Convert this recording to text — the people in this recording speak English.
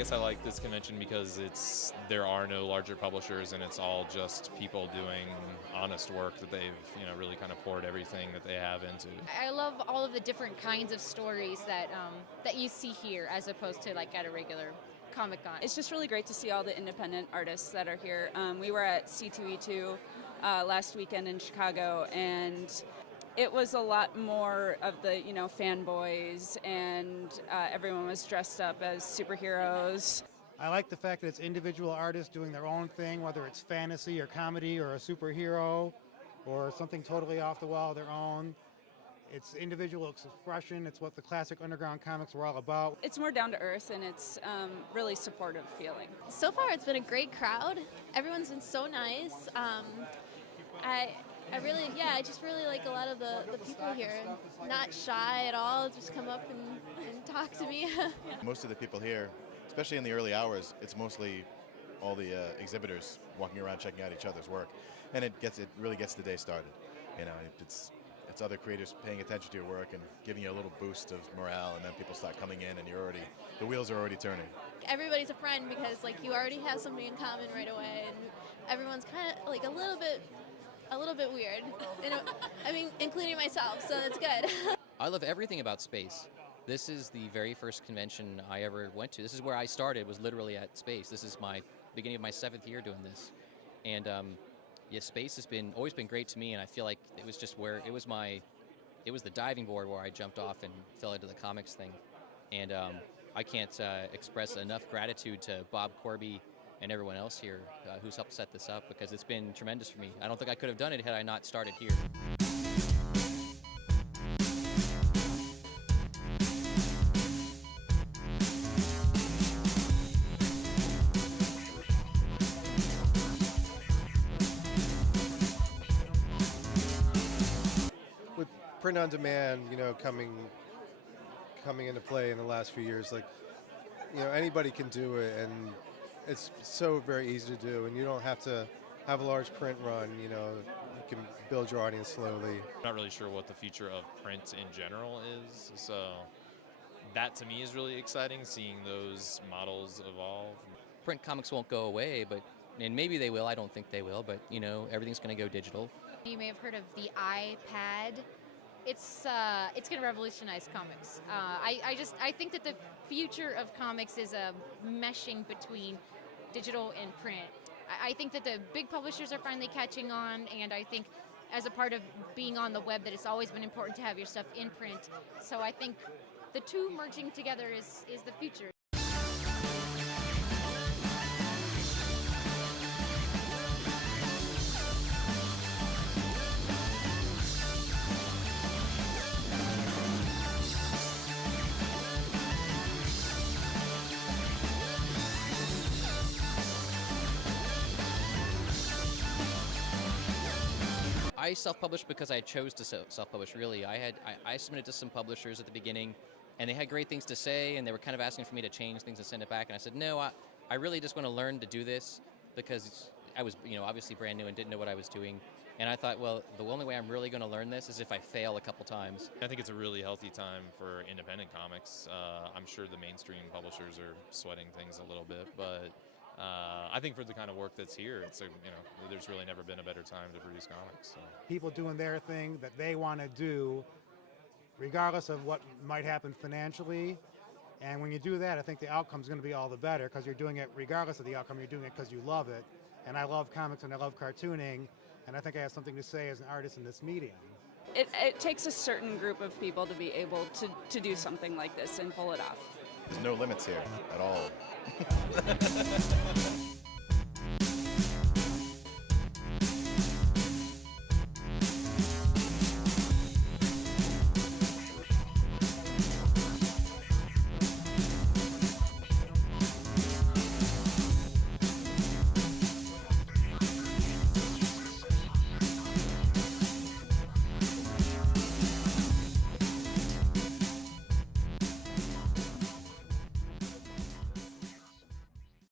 guess I like this convention because there are no larger publishers, and it's all just people doing honest work that they've really kind of poured everything that they have into. I love all of the different kinds of stories that you see here, as opposed to like at a regular Comic-Con. It's just really great to see all the independent artists that are here. We were at C2E2 last weekend in Chicago, and it was a lot more of the fanboys, and everyone was dressed up as superheroes. I like the fact that it's individual artists doing their own thing, whether it's fantasy or comedy or a superhero or something totally off the wall of their own. It's individual expression. It's what the classic underground comics were all about. It's more down to earth, and it's really supportive feeling. So far, it's been a great crowd. Everyone's been so nice. I just really like a lot of the people here. Not shy at all. Just come up and talk to me. Yeah. Most of the people here, especially in the early hours, it's mostly all the exhibitors walking around checking out each other's work, and it really gets the day started. It's other creators paying attention to your work and giving you a little boost of morale, and then people start coming in, and the wheels are already turning. Everybody's a friend because you already have something in common right away, and everyone's kind of a little bit weird. Including myself, so that's good. I love everything about S.P.A.C.E. This is the very first convention I ever went to. This is where I started, was literally at S.P.A.C.E. This is my beginning of my 7th year doing this, and S.P.A.C.E. has always been great to me, and I feel like it was just where it was the diving board where I jumped off and fell into the comics thing, and I can't express enough gratitude to Bob Corby and everyone else here who's helped set this up, because it's been tremendous for me. I don't think I could have done it had I not started here. With print on demand, coming into play in the last few years, anybody can do it, and it's so very easy to do, and you don't have to have a large print run. You can build your audience slowly. I'm not really sure what the future of print in general is, so that to me is really exciting, seeing those models evolve. Print comics won't go away, and maybe they will. I don't think they will, but everything's going to go digital. You may have heard of the iPad. It's going to revolutionize comics. I think that the future of comics is a meshing between digital and print. I think that the big publishers are finally catching on, and I think as a part of being on the web that it's always been important to have your stuff in print. So I think the two merging together is the future. I self-published because I chose to self-publish, really. I submitted to some publishers at the beginning, and they had great things to say, and they were kind of asking for me to change things and send it back, and I said, no, I really just want to learn to do this, because I was obviously brand new and didn't know what I was doing, and I thought, well, the only way I'm really going to learn this is if I fail a couple times. I think it's a really healthy time for independent comics. I'm sure the mainstream publishers are sweating things a little bit, but I think for the kind of work that's here, there's really never been a better time to produce comics. So. People doing their thing that they want to do, regardless of what might happen financially. And when you do that, I think the outcome's going to be all the better, because you're doing it regardless of the outcome. You're doing it because you love it. And I love comics and I love cartooning, and I think I have something to say as an artist in this medium. It takes a certain group of people to be able to do something like this and pull it off. There's no limits here at all.